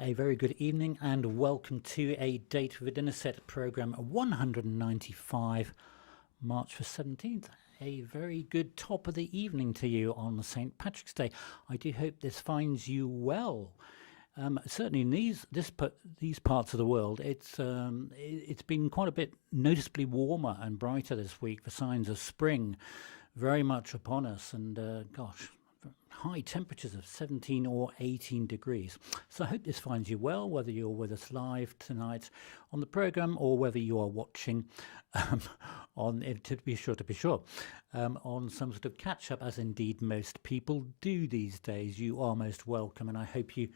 A very good evening and welcome to a Date with a Dinner Set programme 195, March the 17th. A very good top of the evening to you on St. Patrick's Day. I do hope this finds you well. Certainly in these parts of the world, it's been quite a bit noticeably warmer and brighter this week. The signs of spring very much upon us, and gosh, high temperatures of 17 or 18 degrees. So I hope this finds you well, whether you're with us live tonight on the programme or whether you are watching on some sort of catch-up, as indeed most people do these days. You are most welcome, and I hope you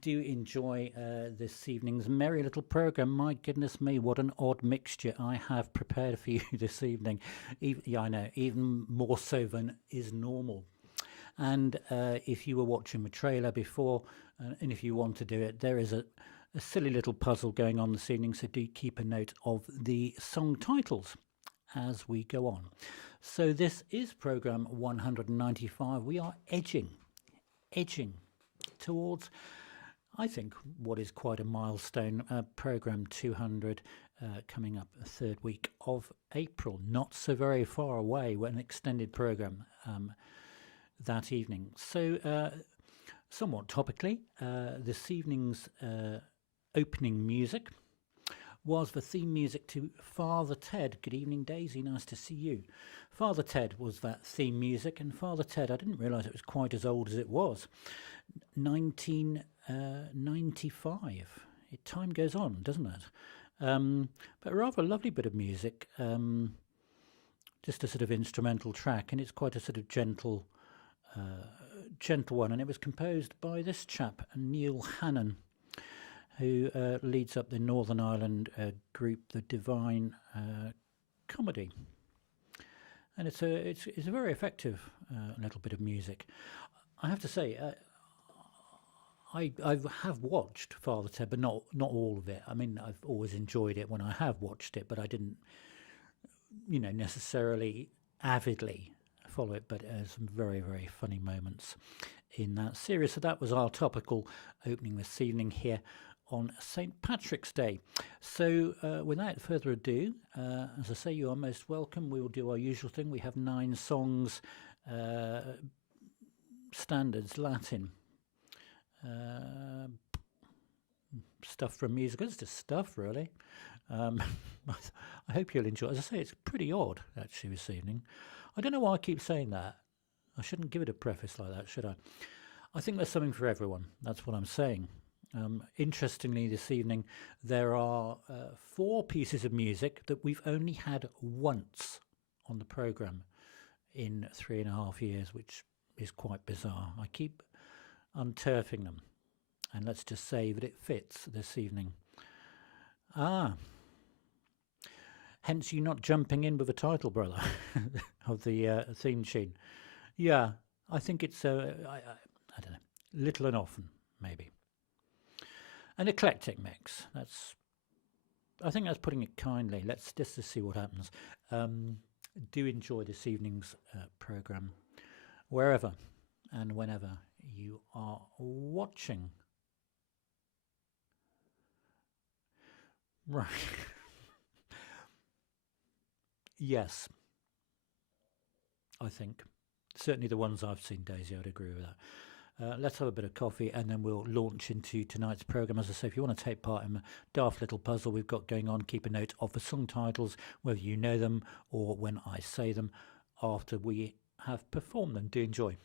do enjoy this evening's merry little programme. My goodness me, what an odd mixture I have prepared for you this evening. Yeah, I know, even more so than is normal. And if you were watching the trailer before, and if you want to do it, there is a silly little puzzle going on this evening, so do keep a note of the song titles as we go on. So this is programme 195. We are edging towards, I think, what is quite a milestone, programme 200, coming up the third week of April. Not so very far away, an extended programme that evening. So somewhat topically, this evening's opening music was the theme music to Father Ted. Good evening, Daisy, nice to see you. Father Ted was that theme music, and Father Ted, I didn't realise it was quite as old as it was. 1995. Time goes on, doesn't it? But a rather lovely bit of music, just a sort of instrumental track, and it's quite a sort of gentle one, and it was composed by this chap, Neil Hannon, who leads up the Northern Ireland group, the Divine Comedy, and it's a very effective little bit of music. I have to say, I have watched Father Ted, but not all of it. I mean, I've always enjoyed it when I have watched it, but I didn't, necessarily avidly follow it, but some very, very funny moments in that series. So that was our topical opening this evening here on St. Patrick's Day. So without further ado, as I say, you are most welcome. We will do our usual thing. We have 9 songs, standards, Latin, stuff from musical. It's just stuff, really. I hope you'll enjoy it. As I say, it's pretty odd, actually, this evening. I don't know why I keep saying that. I shouldn't give it a preface like that, should I? I think there's something for everyone. That's what I'm saying. Interestingly, this evening, there are 4 pieces of music that we've only had once on the programme in 3.5 years, which is quite bizarre. I keep unturfing them, and let's just say that it fits this evening. Hence you not jumping in with the title, brother, of the theme tune. Yeah, I think it's, I don't know, little and often, maybe. An eclectic mix. I think that's putting it kindly. Let's just to see what happens. Do enjoy this evening's programme, wherever and whenever you are watching. Right. Yes, I think. Certainly the ones I've seen, Daisy, I'd agree with that. Let's have a bit of coffee and then we'll launch into tonight's programme. As I say, if you want to take part in the daft little puzzle we've got going on, keep a note of the song titles, whether you know them or when I say them after we have performed them. Do enjoy.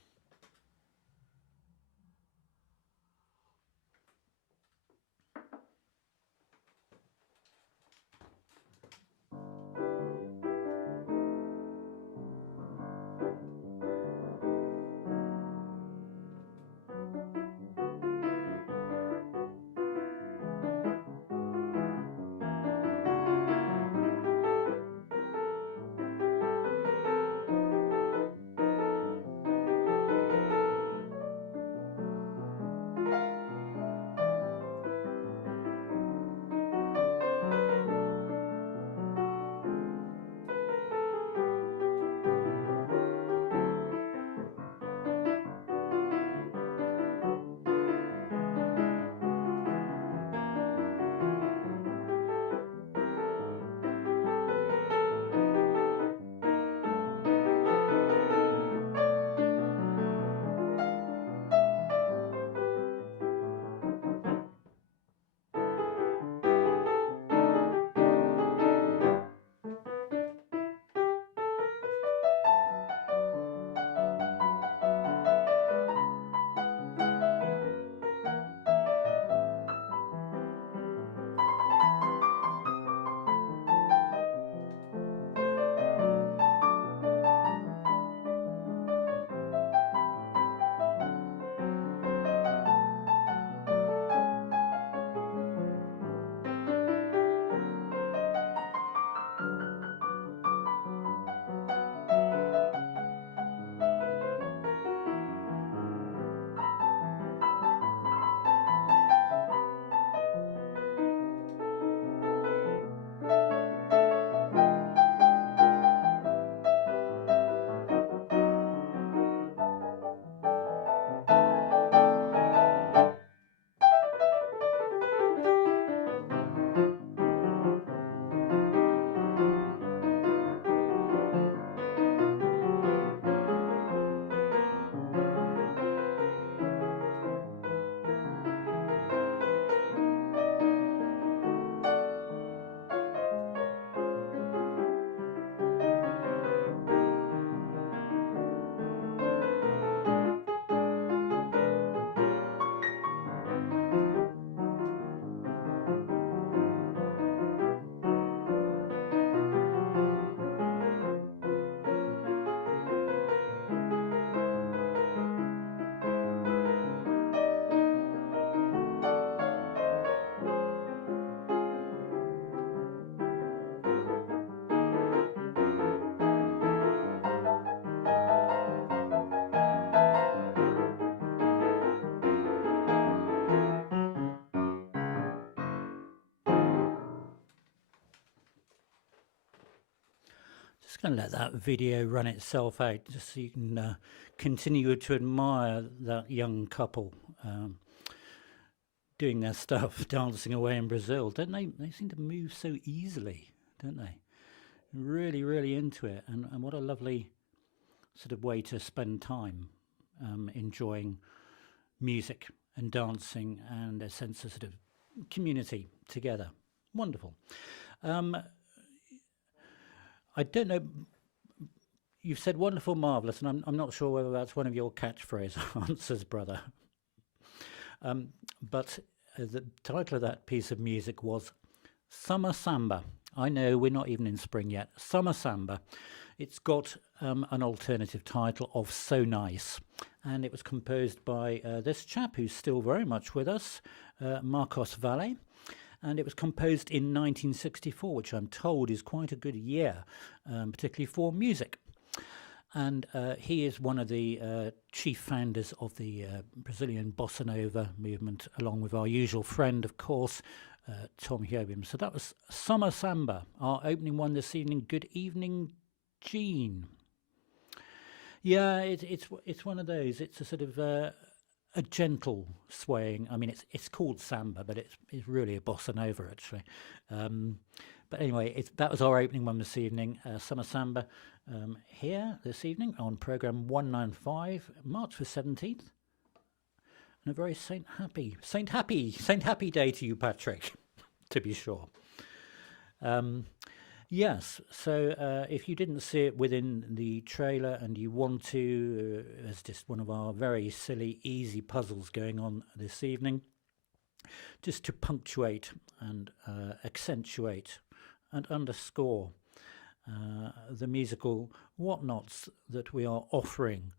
going to let that video run itself out just so you can continue to admire that young couple doing their stuff, dancing away in Brazil. Don't they? They seem to move so easily, don't they? Really, really into it. And what a lovely sort of way to spend time enjoying music and dancing and a sense of sort of community together. Wonderful. I don't know, you've said wonderful, marvellous, and I'm not sure whether that's one of your catchphrase answers, brother. But the title of that piece of music was Summer Samba. I know we're not even in spring yet. Summer Samba. It's got an alternative title of So Nice, and it was composed by this chap who's still very much with us, Marcos Valle, and it was composed in 1964, which I'm told is quite a good year, particularly for music. And he is one of the chief founders of the Brazilian bossa nova movement, along with our usual friend, of course, Tom Jobim. So that was Summer Samba, our opening one this evening. Good evening, Jean. Yeah, it's one of those. It's a sort of a gentle swaying. I mean, it's called samba, but it's really a bossa nova actually. But anyway, that was our opening one this evening, Summer Samba, here this evening on programme 195, March the 17th. And a very Saint Happy day to you, Patrick, to be sure. Yes, so if you didn't see it within the trailer and you want to, there's just one of our very silly, easy puzzles going on this evening, just to punctuate and accentuate and underscore the musical whatnots that we are offering.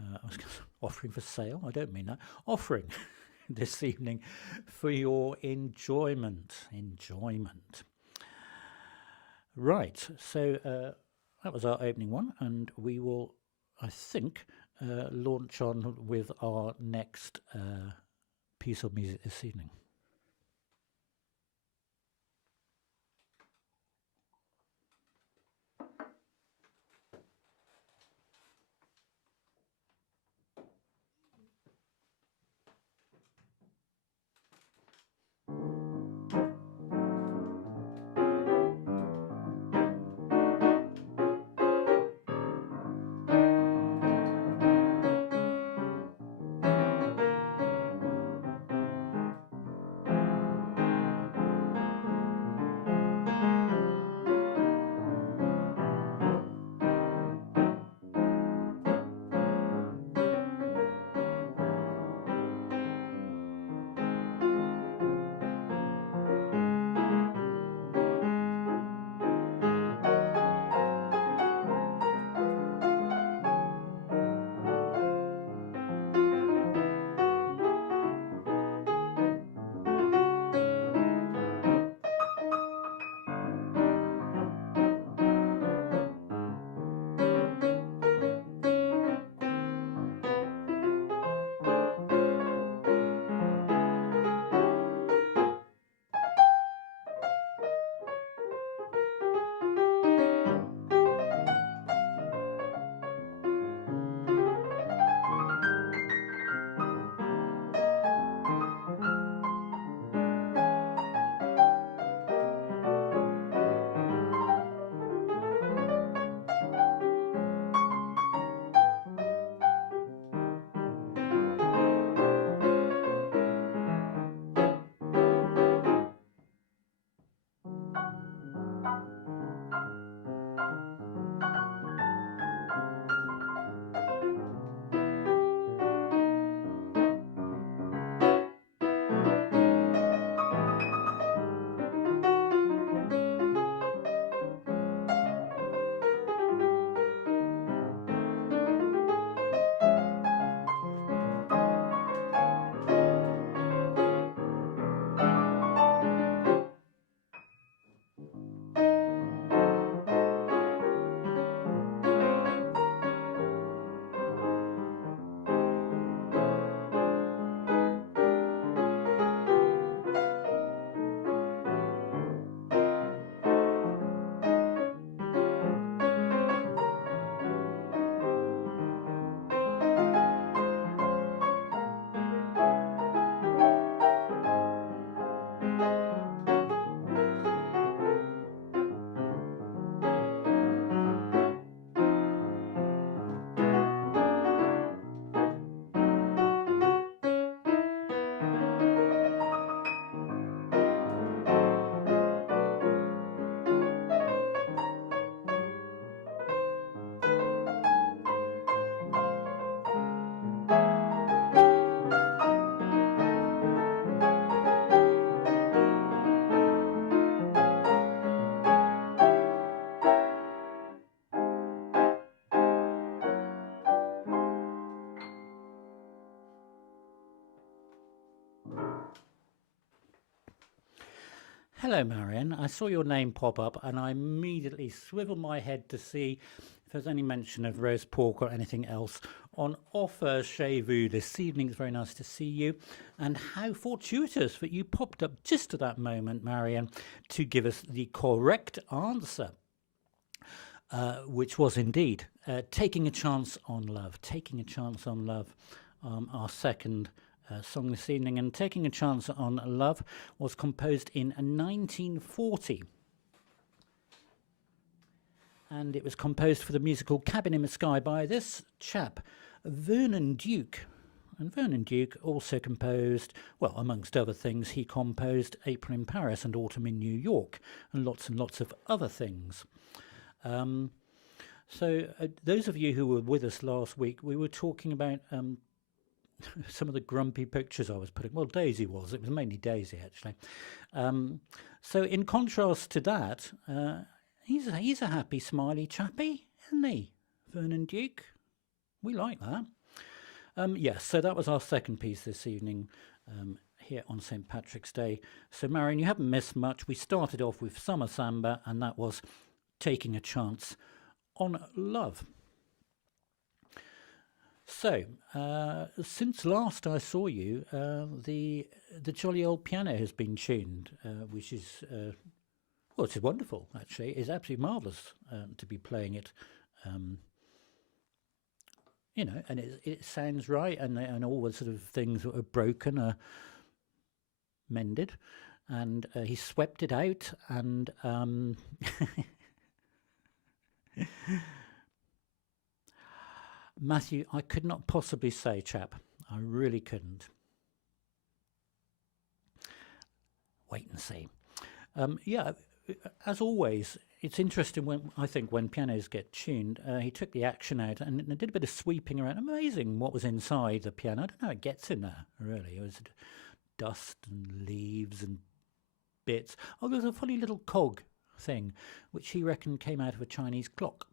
I was offering for sale, I don't mean that, offering this evening for your enjoyment. Right, so that was our opening one, and we will, I think, launch on with our next piece of music this evening. Hello, Marion. I saw your name pop up and I immediately swiveled my head to see if there's any mention of roast pork or anything else on offer chez vous this evening. It's very nice to see you. And how fortuitous that you popped up just at that moment, Marion, to give us the correct answer, which was indeed Taking a Chance on Love. Taking a Chance on Love, our second song this evening, and Taking a Chance on Love was composed in 1940, and it was composed for the musical Cabin in the Sky by this chap, Vernon Duke. And Vernon Duke also composed, well, amongst other things, he composed April in Paris and Autumn in New York and lots of other things. So those of you who were with us last week, we were talking about some of the grumpy pictures I was putting. Well, Daisy was. It was mainly Daisy, actually. So in contrast to that, he's a happy, smiley chappy, isn't he, Vernon Duke? We like that. Yes, so that was our second piece this evening here on St. Patrick's Day. So, Marion, you haven't missed much. We started off with Summer Samba, and that was Taking a Chance on Love. So, since last I saw you, the jolly old piano has been tuned, which is, well, it's wonderful, actually. It's absolutely marvellous to be playing it, you know, and it sounds right, and all the sort of things that are broken are mended, and he swept it out, and Matthew, I could not possibly say, chap. I really couldn't. Wait and see. Yeah, as always, it's interesting when I think when pianos get tuned. He took the action out and did a bit of sweeping around. Amazing what was inside the piano. I don't know how it gets in there, really. It was dust and leaves and bits. Oh, there's a funny little cog thing, which he reckoned came out of a Chinese clock.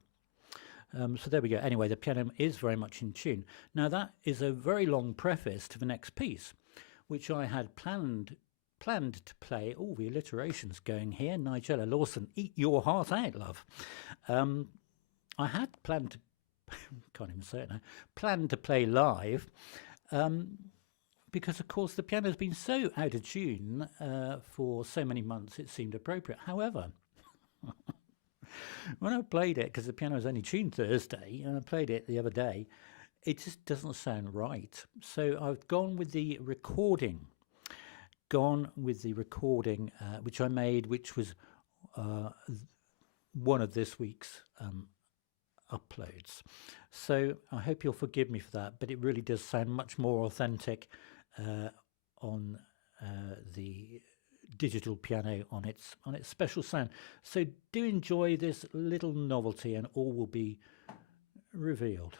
So there we go. Anyway, the piano is very much in tune. Now that is a very long preface to the next piece, which I had planned to play. All the alliterations going here. Nigella Lawson, eat your heart out, love. I had planned to, can't even say it now, planned to play live, because of course the piano's been so out of tune for so many months it seemed appropriate. However, when I played it, because the piano was only tuned Thursday, and I played it the other day, it just doesn't sound right. So I've gone with the recording, which I made, which was one of this week's uploads. So I hope you'll forgive me for that, but it really does sound much more authentic on the digital piano on its special sound. So do enjoy this little novelty, and all will be revealed.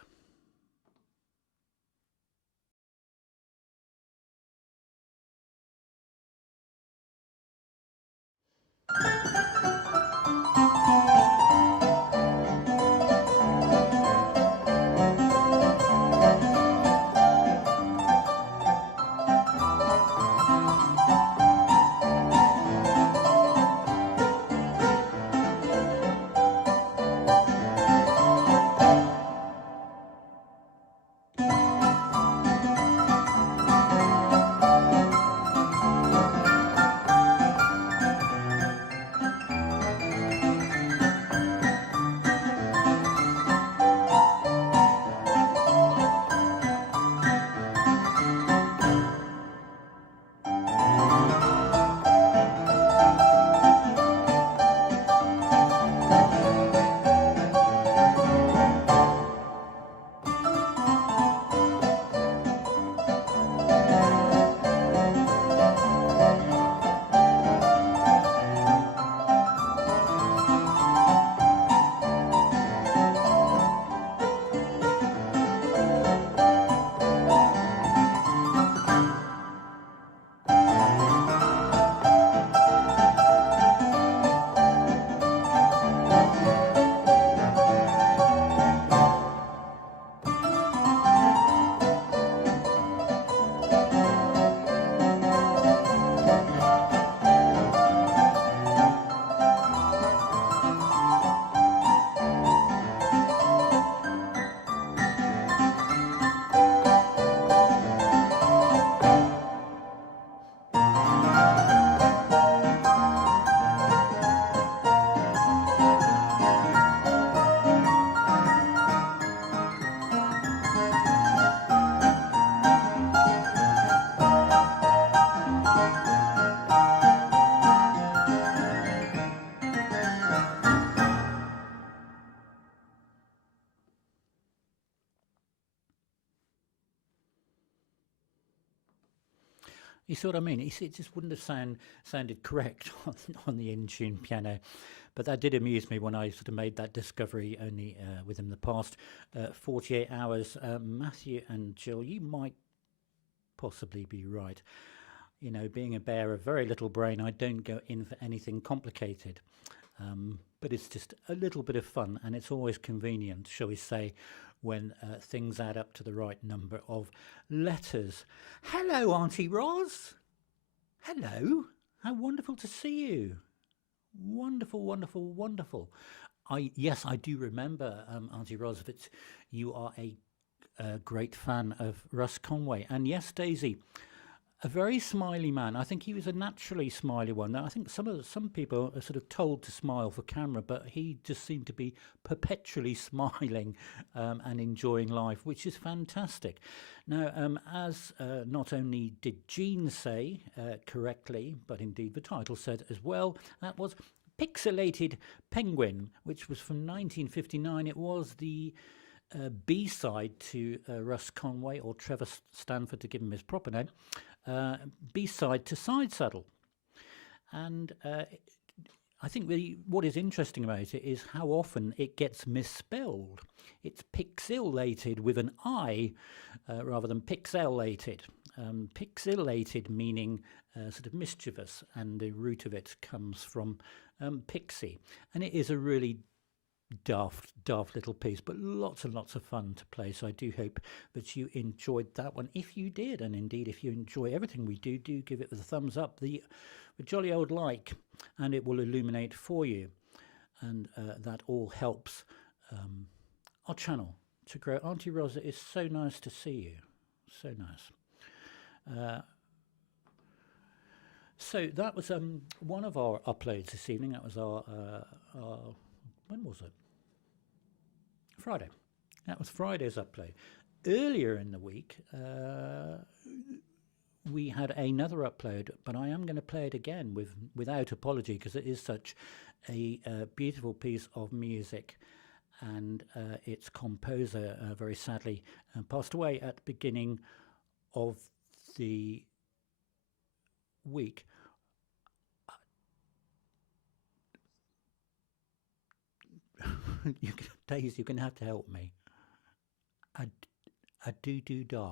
You see what I mean? It just wouldn't have sounded correct on the in-tune piano. But that did amuse me when I sort of made that discovery only within the past 48 hours. Matthew and Jill, you might possibly be right. You know, being a bear of very little brain, I don't go in for anything complicated. But it's just a little bit of fun, and it's always convenient, shall we say, when things add up to the right number of letters. Hello, Auntie Roz. Hello. How wonderful to see you. Wonderful, wonderful, wonderful. Yes, I do remember, Auntie Roz, that you are a great fan of Russ Conway. And yes, Daisy, a very smiley man. I think he was a naturally smiley one. Now, I think some people are sort of told to smile for camera, but he just seemed to be perpetually smiling and enjoying life, which is fantastic. Now, as not only did Jean say correctly, but indeed the title said as well, that was Pixelated Penguin, which was from 1959. It was the B-side to Russ Conway, or Trevor Stanford to give him his proper name, B-side to Side Saddle. And I think what is interesting about it is how often it gets misspelled. It's pixilated with an I rather than pixelated. Pixilated meaning sort of mischievous, and the root of it comes from pixie. And it is a really daft little piece, but lots and lots of fun to play. So I do hope that you enjoyed that one. If you did, and indeed if you enjoy everything we do give it the thumbs up, the jolly old like, and it will illuminate for you, and that all helps our channel to grow. Auntie Rosa, it's so nice to see you, so nice. So that was one of our uploads this evening. That was our when was it? Friday. That was Friday's upload. Earlier in the week, we had another upload, but I am going to play it again without apology, because it is such a beautiful piece of music, and its composer very sadly passed away at the beginning of the week. Daisy, you're going to have to help me. A doo-doo-da.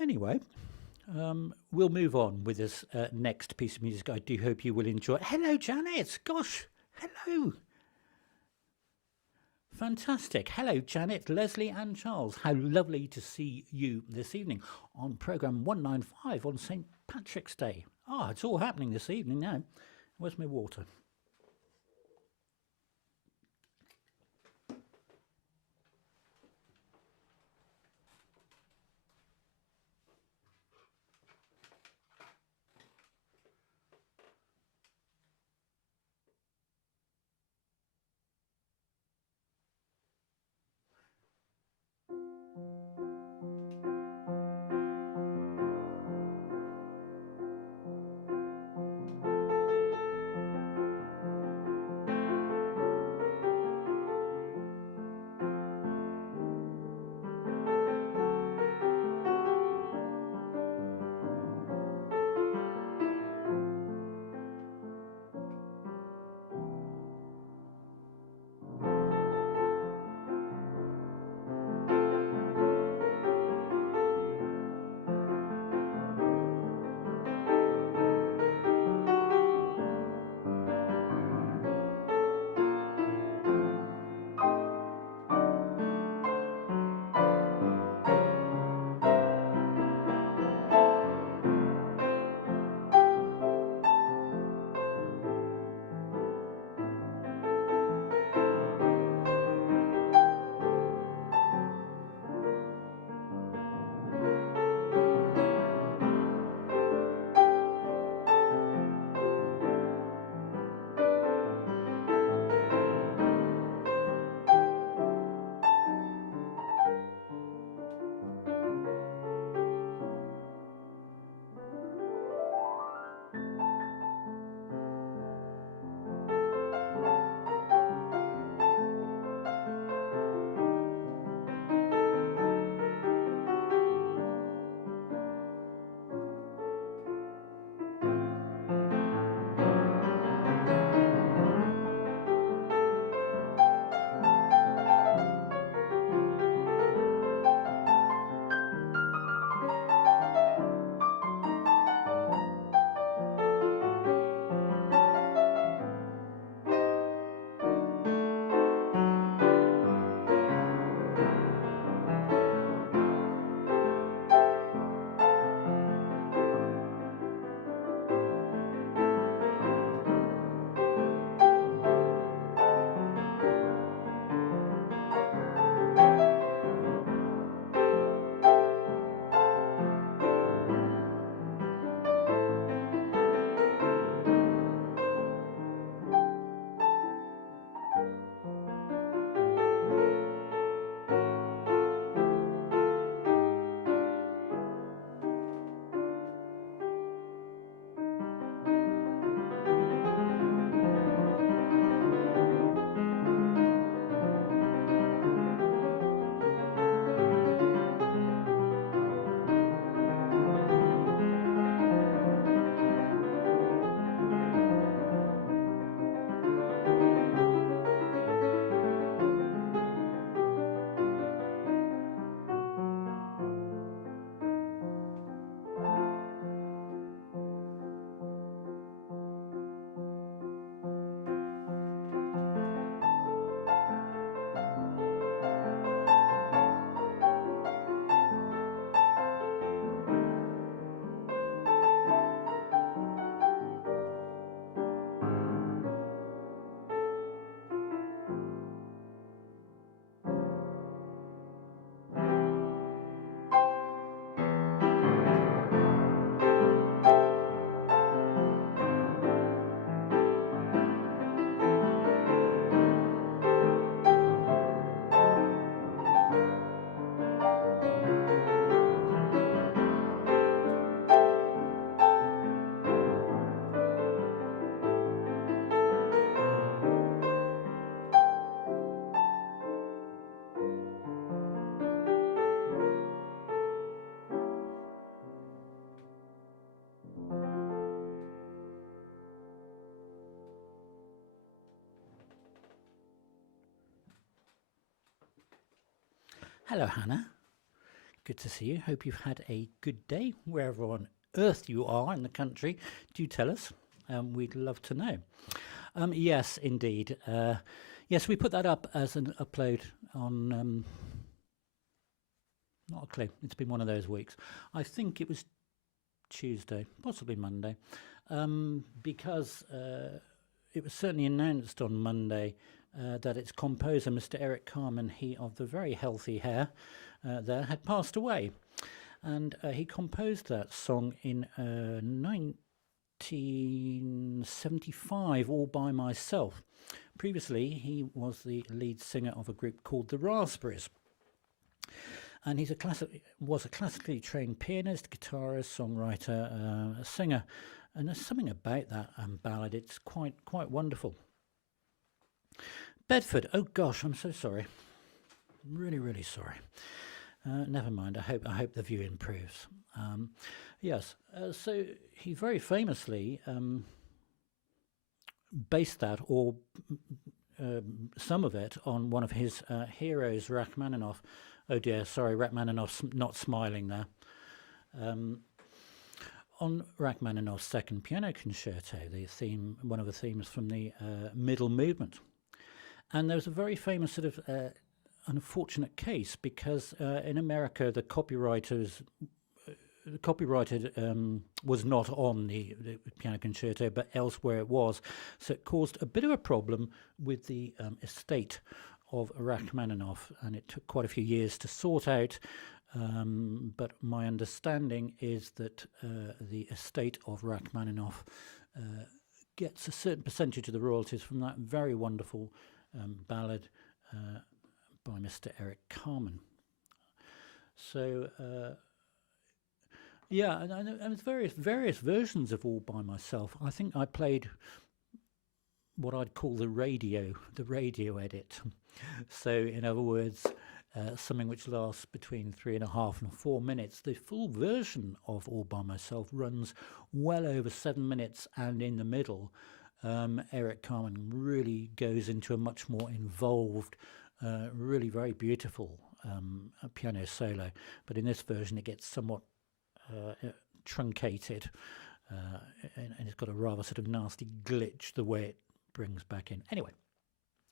Anyway, we'll move on with this next piece of music. I do hope you will enjoy it. Hello, Janet. Gosh, hello. Fantastic. Hello, Janet, Leslie and Charles. How lovely to see you this evening on programme 195 on St. Patrick's Day. Ah, it's all happening this evening now. Where's my water? Hello, Hannah. Good to see you. Hope you've had a good day wherever on earth you are in the country. Do tell us. We'd love to know. Yes, indeed. Yes, we put that up as an upload on... not a clue. It's been one of those weeks. I think it was Tuesday, possibly Monday, because it was certainly announced on Monday that its composer, Mr. ERIC CARMEN, he of the very healthy hair there, had passed away. And he composed that song in 1975, all by myself. Previously, he was the lead singer of a group called the Raspberries. And he was a classically trained pianist, guitarist, songwriter, a singer. And there's something about that ballad, it's quite wonderful. Bedford, oh gosh, I'm so sorry. Really, really sorry. Never mind, I hope the view improves. Yes, so he very famously based that, or some of it, on one of his heroes, Rachmaninoff. Oh dear, sorry, Rachmaninoff's not smiling there. On Rachmaninoff's second piano concerto, the theme, one of the themes from the middle movement. And there was a very famous sort of unfortunate case, because in America the copyrighted was not on the piano concerto, but elsewhere it was. So it caused a bit of a problem with the estate of Rachmaninoff, and it took quite a few years to sort out. But my understanding is that the estate of Rachmaninoff gets a certain percentage of the royalties from that very wonderful ballad by Mr. ERIC CARMEN. So yeah, and there's various versions of All By Myself. I think I played what I'd call the radio edit. So in other words, something which lasts between 3.5 and 4 minutes. The full version of All By Myself runs well over 7 minutes, and in the middle ERIC CARMEN really goes into a much more involved, really very beautiful piano solo. But in this version it gets somewhat truncated, and it's got a rather sort of nasty glitch the way it brings back in. Anyway,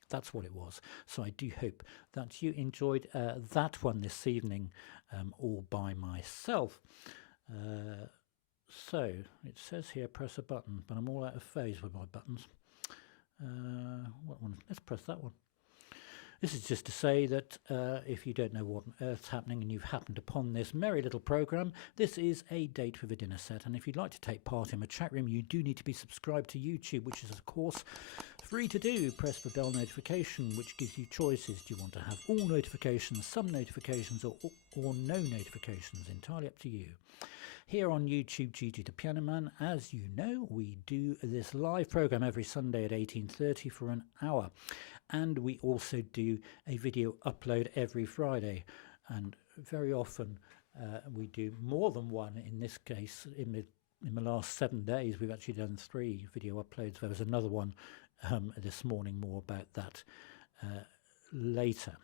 that's what it was. So I do hope that you enjoyed that one this evening, All By Myself. So it says here press a button, but I'm all out of phase with my buttons. What one? Let's press that one. This is just to say that if you don't know what on earth's happening and you've happened upon this merry little programme, this is a date with a dinner set. And if you'd like to take part in a chat room, you do need to be subscribed to YouTube, which is, of course, free to do. Press the bell notification, which gives you choices. Do you want to have all notifications, some notifications, or no notifications? Entirely up to you. Here on YouTube, GG the Piano Man, as you know, we do this live programme every Sunday at 18:30 for an hour. And we also do a video upload every Friday. And very often we do more than one. In this case, in the last 7 days, we've actually done 3 video uploads. There was another one this morning, more about that later.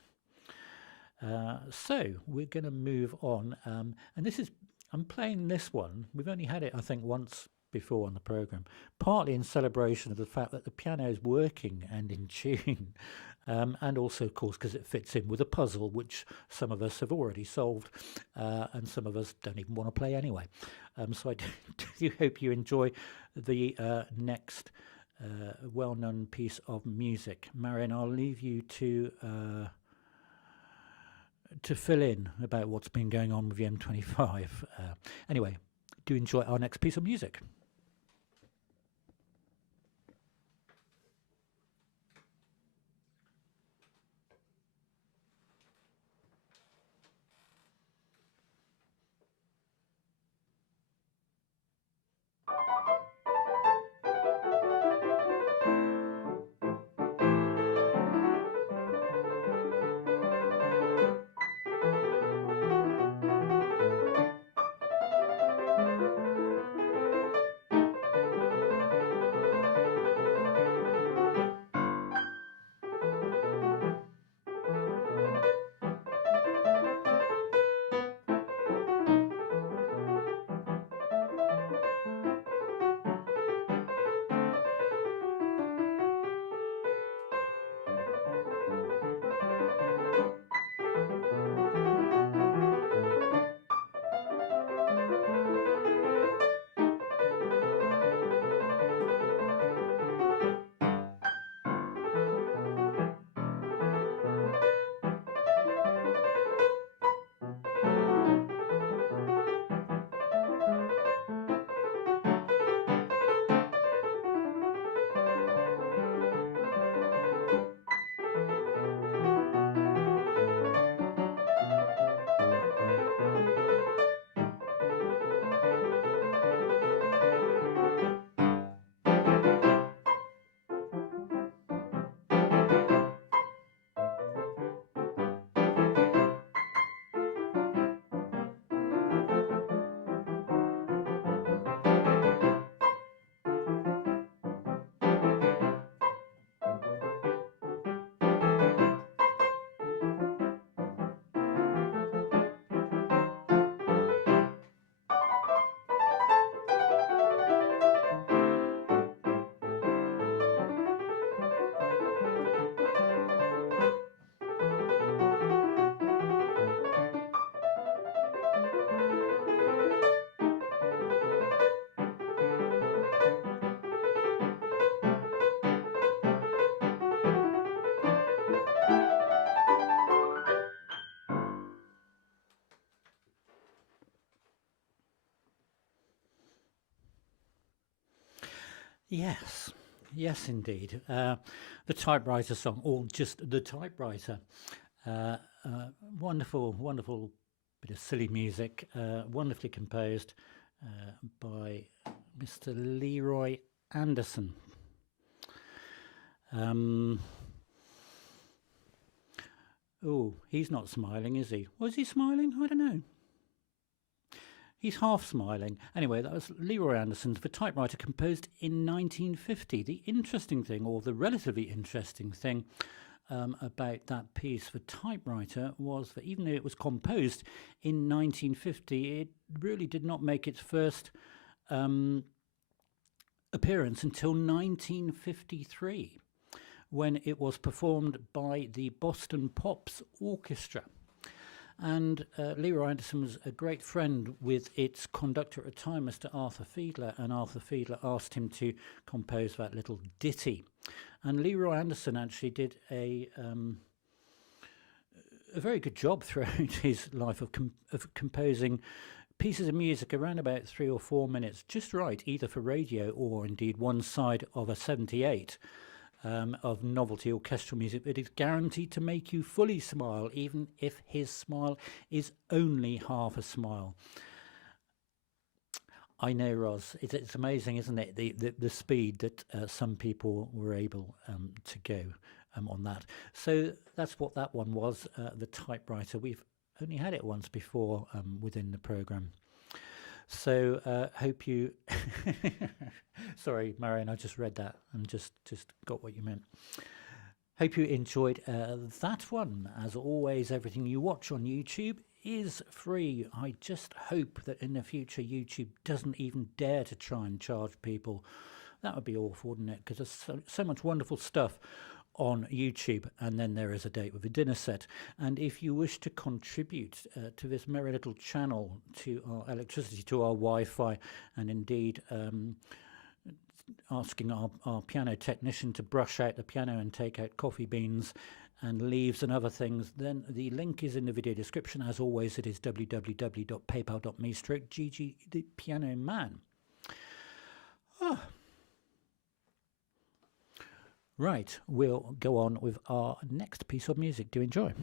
So we're going to move on. And this is, I'm playing this one. We've only had it, I think, once before on the programme, partly in celebration of the fact that the piano is working and in tune, and also, of course, because it fits in with a puzzle which some of us have already solved, and some of us don't even want to play anyway. So I do hope you enjoy the next well-known piece of music. Marion, I'll leave you to fill in about what's been going on with the M25. Anyway, do enjoy our next piece of music. Yes, yes, indeed. The typewriter song, or just the typewriter. Uh, Wonderful, wonderful bit of silly music, wonderfully composed by Mr. Leroy Anderson. Oh, he's not smiling, is he? Was he smiling? I don't know. He's half smiling. Anyway, that was Leroy Anderson for typewriter, composed in 1950. The interesting thing, or the relatively interesting thing, about that piece for typewriter was that even though it was composed in 1950, it really did not make its first appearance until 1953, when it was performed by the Boston Pops Orchestra. And Leroy Anderson was a great friend with its conductor at the time, Mr. Arthur Fiedler, and Arthur Fiedler asked him to compose that little ditty. And Leroy Anderson actually did a very good job throughout his life of composing pieces of music around about 3 or 4 minutes, just right, either for radio or indeed one side of a 78. Of novelty orchestral music that is guaranteed to make you fully smile, even if his smile is only half a smile. I know, Roz, it's amazing, isn't it, the speed that some people were able to go on that. So that's what that one was, the typewriter. We've only had it once before within the programme. So hope you sorry, Marion, I just read that and just got what you meant. Hope you enjoyed that one. As always, everything you watch on YouTube is free. I just hope that in the future YouTube doesn't even dare to try and charge people. That would be awful, wouldn't it? Because there's so much wonderful stuff on YouTube, and then there is a date with a dinner set. And if you wish to contribute to this merry little channel, to our electricity, to our Wi-Fi, and indeed asking our piano technician to brush out the piano and take out coffee beans and leaves and other things, then the link is in the video description. As always, it is www.paypal.me/GG the Piano Man. Right, we'll go on with our next piece of music. Do enjoy.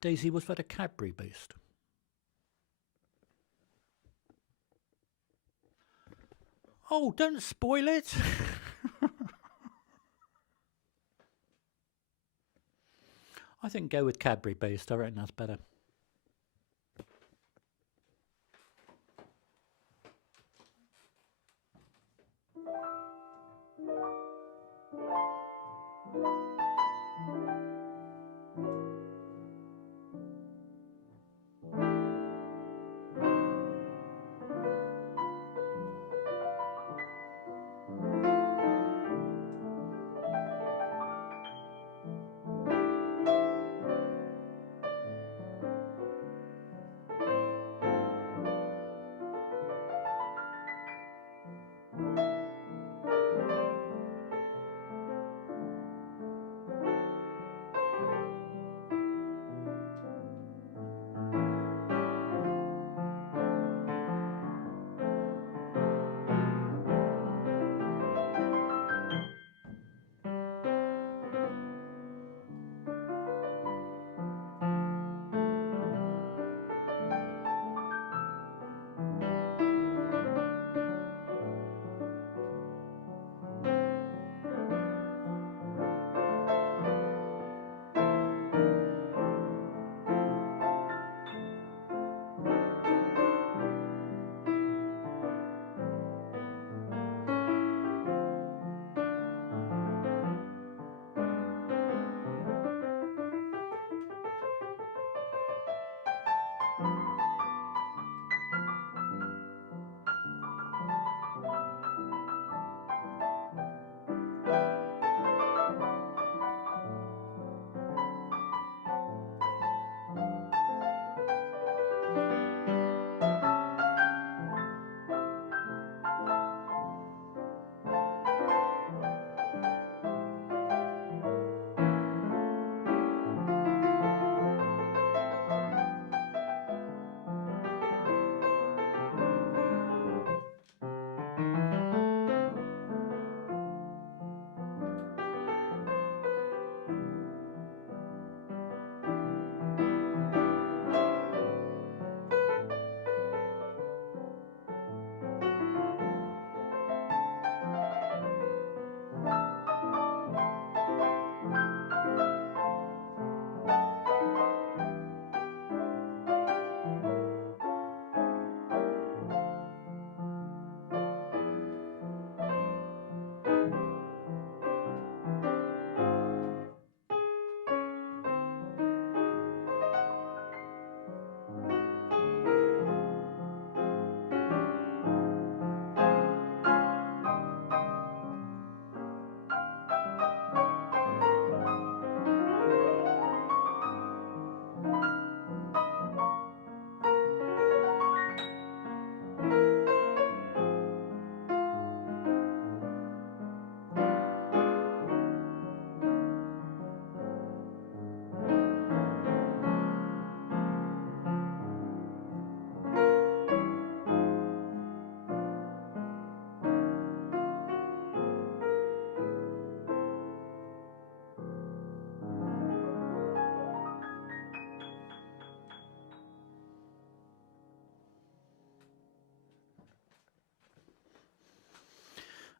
Daisy, was that a Cadbury boost? Oh, don't spoil it! I think go with Cadbury boost. I reckon that's better.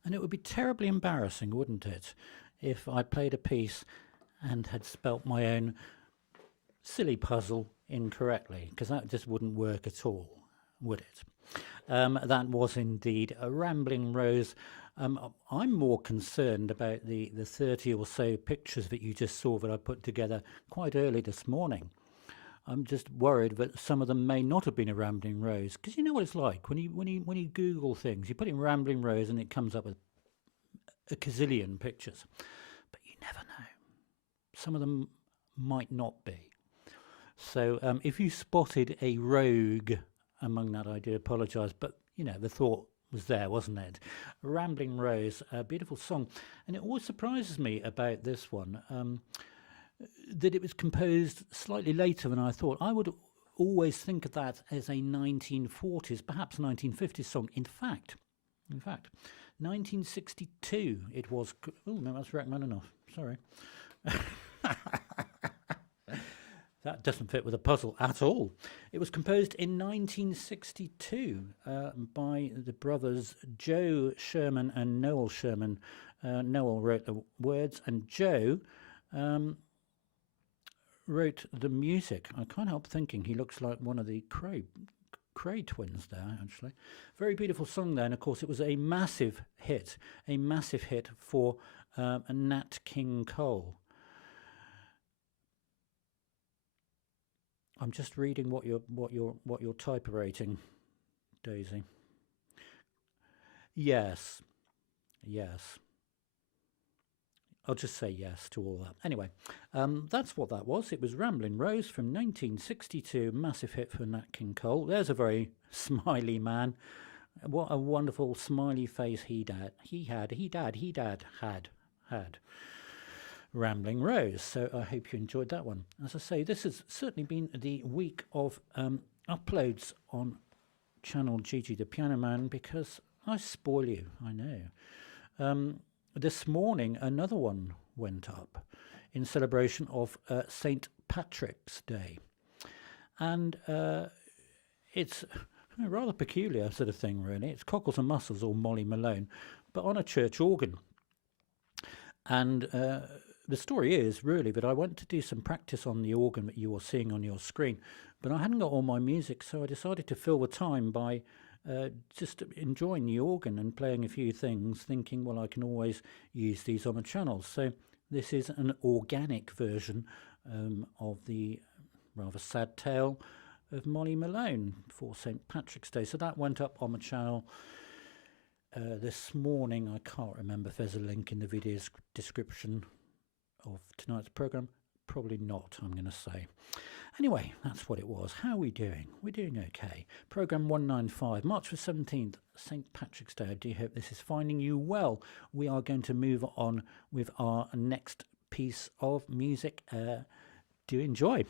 And it would be terribly embarrassing, wouldn't it, if I played a piece and had spelt my own silly puzzle incorrectly, because that just wouldn't work at all, would it? That was indeed a Rambling Rose. I'm more concerned about the 30 or so pictures that you just saw that I put together quite early this morning. I'm just worried that some of them may not have been a Rambling Rose, because you know what it's like when you Google things. You put in Rambling Rose and it comes up with a gazillion pictures, but you never know. Some of them might not be. So if you spotted a rogue among that, I do apologise, but you know, the thought was there, wasn't it? Rambling Rose, a beautiful song. And it always surprises me about this one that it was composed slightly later than I thought. I would always think of that as a 1940s, perhaps 1950s song. In fact, 1962 it was. Oh no, that's Rachmaninoff. Sorry. That doesn't fit with the puzzle at all. It was composed in 1962 by the brothers Joe Sherman and Noel Sherman. Noel wrote the words and Joe wrote the music. I can't help thinking he looks like one of the Cray twins there, actually. Very beautiful song there, and of course it was a massive hit for Nat King Cole. I'm just reading what you're typewriting, Daisy. Yes. I'll just say yes to all that. Anyway, that's what that was. It was Rambling Rose from 1962, massive hit for Nat King Cole. There's a very smiley man. What a wonderful smiley face he had. Rambling Rose. So I hope you enjoyed that one. As I say, this has certainly been the week of uploads on channel Gigi the Piano Man, because I spoil you, I know. This morning another one went up in celebration of St. Patrick's Day, and it's a rather peculiar sort of thing, really. It's Cockles and Mussels or Molly Malone, but on a church organ. And the story is really that I went to do some practice on the organ that you are seeing on your screen, but I hadn't got all my music, so I decided to fill the time by just enjoying the organ and playing a few things, thinking, well, I can always use these on the channel. So this is an organic version of the rather sad tale of Molly Malone for St. Patrick's Day. So that went up on the channel this morning. I can't remember if there's a link in the video description of tonight's program. Probably not, I'm going to say. Anyway, that's what it was. How are we doing? We're doing okay. Program 195, March the 17th, St. Patrick's Day. I do hope this is finding you well. We are going to move on with our next piece of music. Do enjoy.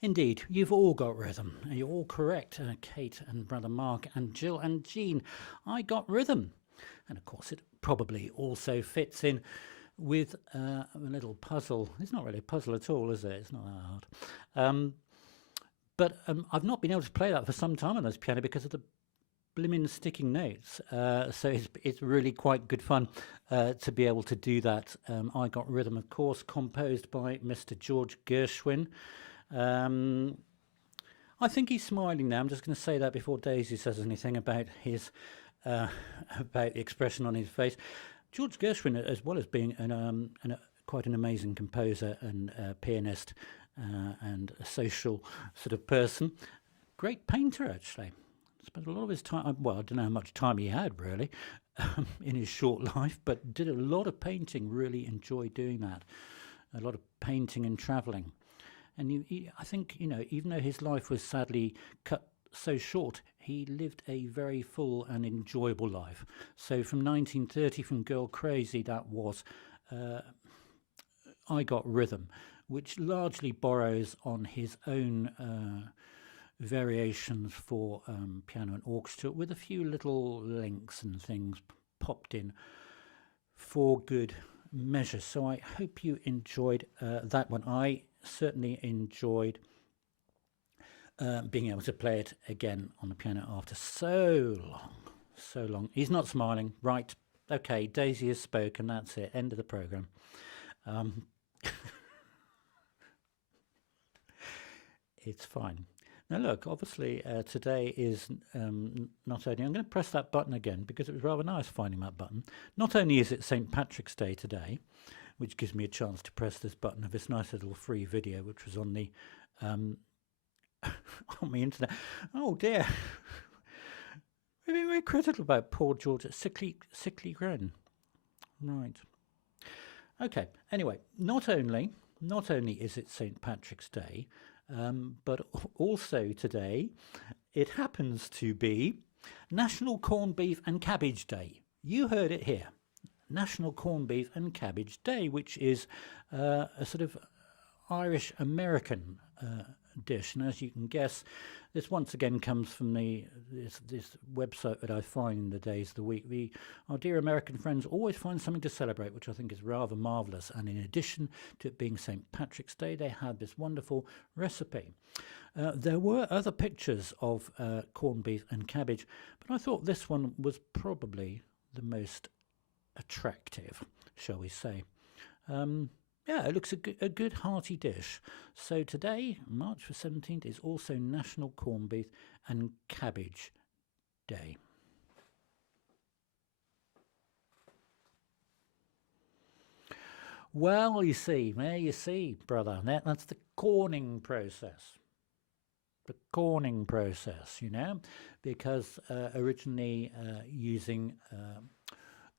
Indeed, you've all got rhythm. You're all correct, Kate and Brother Mark and Jill and Jean. I got rhythm. And of course, it probably also fits in with a little puzzle. It's not really a puzzle at all, is it? It's not that hard. But I've not been able to play that for some time on this piano because of the blimmin' sticking notes. So it's really quite good fun to be able to do that. I Got Rhythm, of course, composed by Mr. George Gershwin. I think he's smiling now. I'm just going to say that before Daisy says anything about his about the expression on his face. George Gershwin, as well as being quite an amazing composer and pianist and a social sort of person, great painter actually. Spent a lot of his time, well, I don't know how much time he had really in his short life, but did a lot of painting, really enjoyed doing that. A lot of painting and travelling. And I think, you know, even though his life was sadly cut so short, he lived a very full and enjoyable life. So from 1930, from Girl Crazy, that was I Got Rhythm, which largely borrows on his own variations for piano and orchestra, with a few little links and things popped in for good measure. So I hope you enjoyed that one. I certainly enjoyed being able to play it again on the piano after so long. He's not smiling. Right, okay, Daisy has spoken, that's it, end of the programme. It's fine. Now look, obviously today is not only, I'm going to press that button again because it was rather nice finding that button. Not only is it St. Patrick's Day today, which gives me a chance to press this button of this nice little free video which was on the on the internet. Oh dear. We've been very critical about poor George, sickly Gren. Right. Okay, anyway, not only is it St. Patrick's Day, but also today it happens to be National Corned Beef and Cabbage Day. You heard it here. National Corned Beef and Cabbage Day, which is a sort of Irish-American dish. And as you can guess, this once again comes from this website that I find in the days of the week. Our dear American friends always find something to celebrate, which I think is rather marvellous. And in addition to it being St. Patrick's Day, they had this wonderful recipe. There were other pictures of corned beef and cabbage, but I thought this one was probably the most attractive, shall we say. Yeah, it looks a good hearty dish. So today, March the 17th, is also National Corned Beef and Cabbage Day. Well, you see, brother, that's the corning process. The corning process, you know, because originally using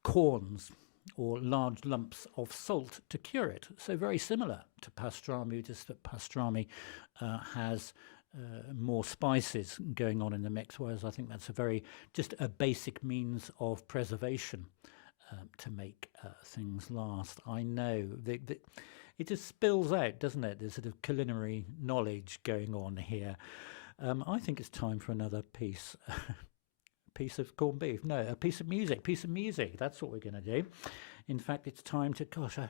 corns or large lumps of salt to cure it. So very similar to pastrami, just that pastrami has more spices going on in the mix, whereas I think that's just a basic means of preservation to make things last. I know that it just spills out, doesn't it? There's sort of culinary knowledge going on here. I think it's time for another piece. Piece of corned beef. No, a piece of music. That's what we're going to do. In fact, it's time to, gosh, has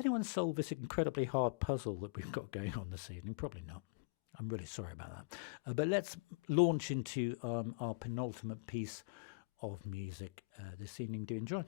anyone solved this incredibly hard puzzle that we've got going on this evening? Probably not. I'm really sorry about that. But let's launch into our penultimate piece of music this evening. Do enjoy.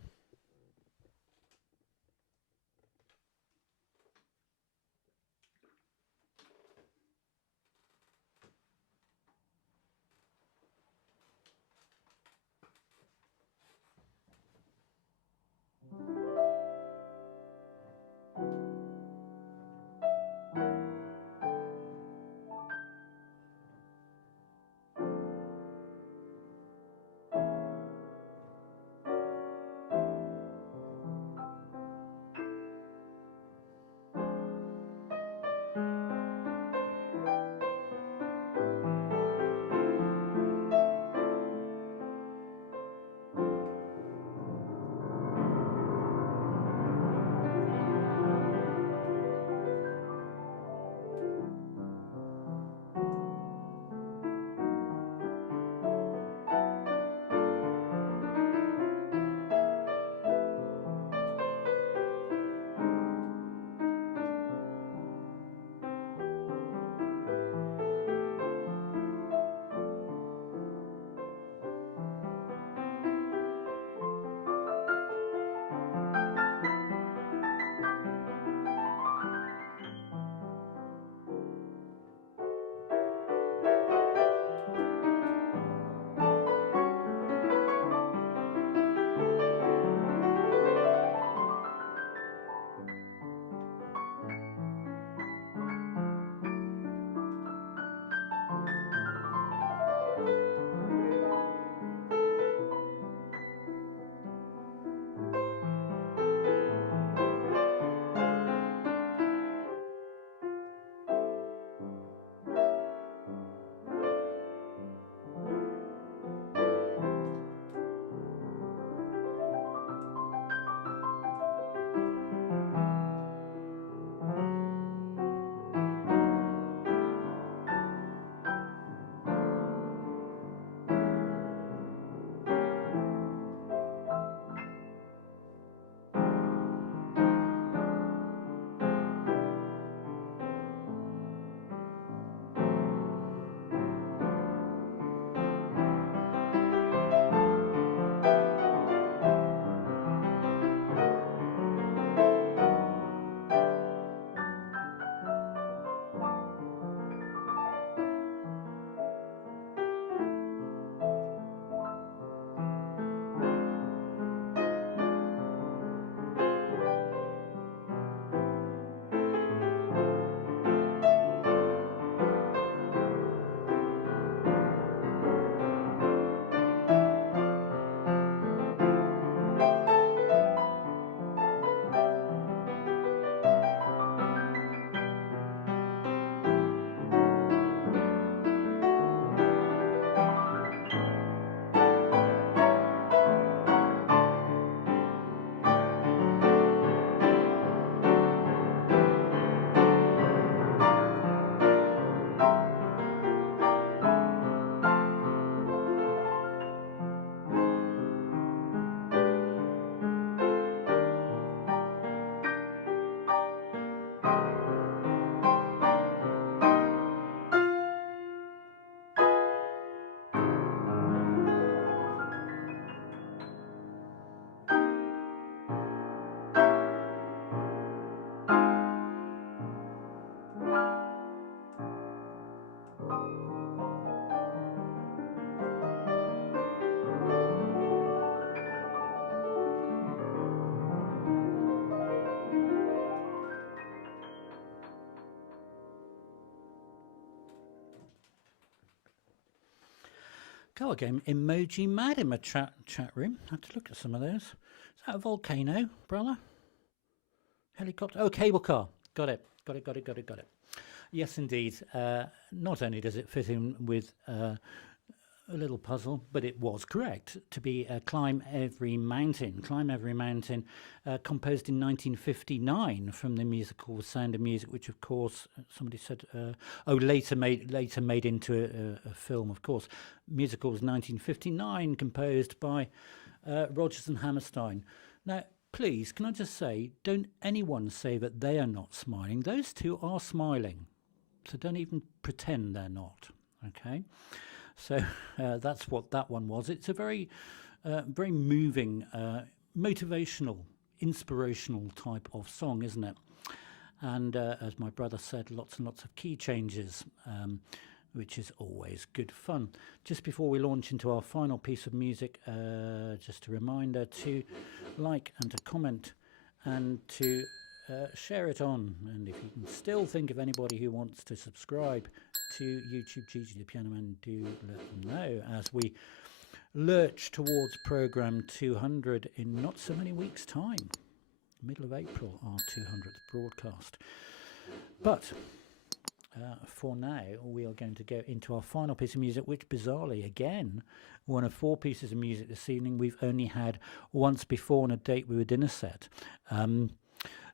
Go again, emoji mad in my chat room. Had to look at some of those. Is that a volcano, brother? Helicopter? Oh, cable car. Got it. Got it. Yes, indeed. Not only does it fit in with a little puzzle, but it was correct to be Climb Every Mountain. Climb Every Mountain, composed in 1959 from the musical Sound of Music, which of course somebody said, later made into a film. Of course, musical was 1959, composed by Rodgers and Hammerstein. Now, please, can I just say, don't anyone say that they are not smiling. Those two are smiling, so don't even pretend they're not. Okay. So that's what that one was. It's a very, very moving, motivational, inspirational type of song, isn't it? And as my brother said, lots and lots of key changes, which is always good fun. Just before we launch into our final piece of music, just a reminder to like and to comment and to share it on. And if you can still think of anybody who wants to subscribe to YouTube Gigi the Piano Man, do let them know as we lurch towards program 200 in not so many weeks' time. Middle of April, our 200th broadcast. But for now, we are going to go into our final piece of music, which bizarrely, again, one of 4 pieces of music this evening we've only had once before on a date with a dinner set.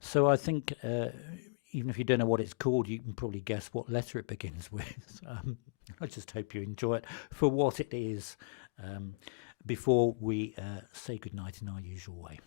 So I think even if you don't know what it's called, you can probably guess what letter it begins with. I just hope you enjoy it for what it is before we say goodnight in our usual way.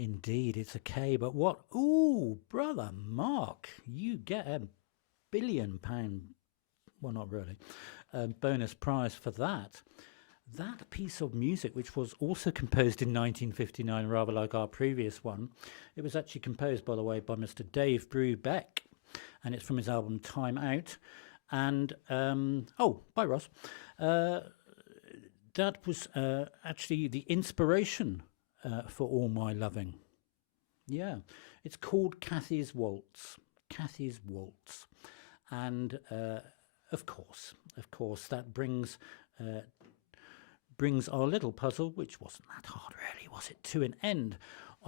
Indeed, it's a K, but what? Ooh, brother Mark, you get £1 billion, well, not really, bonus prize for that. That piece of music, which was also composed in 1959, rather like our previous one, it was actually composed, by the way, by Mr. Dave Brubeck, and it's from his album Time Out, and, by Russ. That was actually the inspiration for All My Loving. Yeah, it's called Kathy's Waltz. Kathy's Waltz. And of course, that brings our little puzzle, which wasn't that hard really, was it, to an end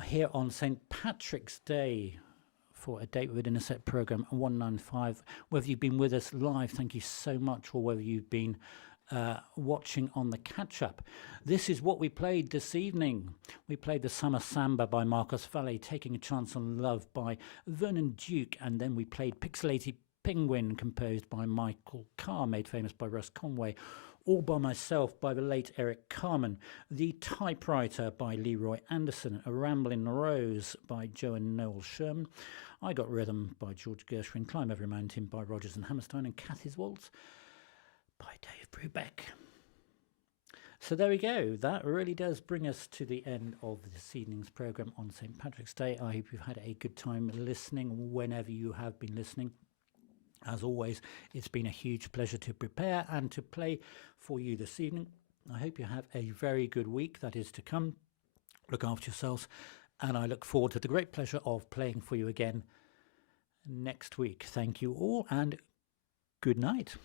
here on St. Patrick's Day for a Date Within a Set program 195. Whether you've been with us live, thank you so much, or whether you've been watching on the catch-up. This is what we played this evening. We played the Summer Samba by Marcus Valle, Taking a Chance on Love by Vernon Duke, and then we played Pixelated Penguin, composed by Michael Carr, made famous by Russ Conway, All by Myself by the late ERIC CARMEN, The Typewriter by Leroy Anderson, A Ramblin' Rose by Joe and Noel Sherman, I Got Rhythm by George Gershwin, Climb Every Mountain by Rodgers and Hammerstein, and Kathy's Waltz by Dave Brubeck. So there we go. That really does bring us to the end of this evening's programme on St. Patrick's Day. I hope you've had a good time listening whenever you have been listening. As always, it's been a huge pleasure to prepare and to play for you this evening. I hope you have a very good week that is to come. Look after yourselves, and I look forward to the great pleasure of playing for you again next week. Thank you all, and good night.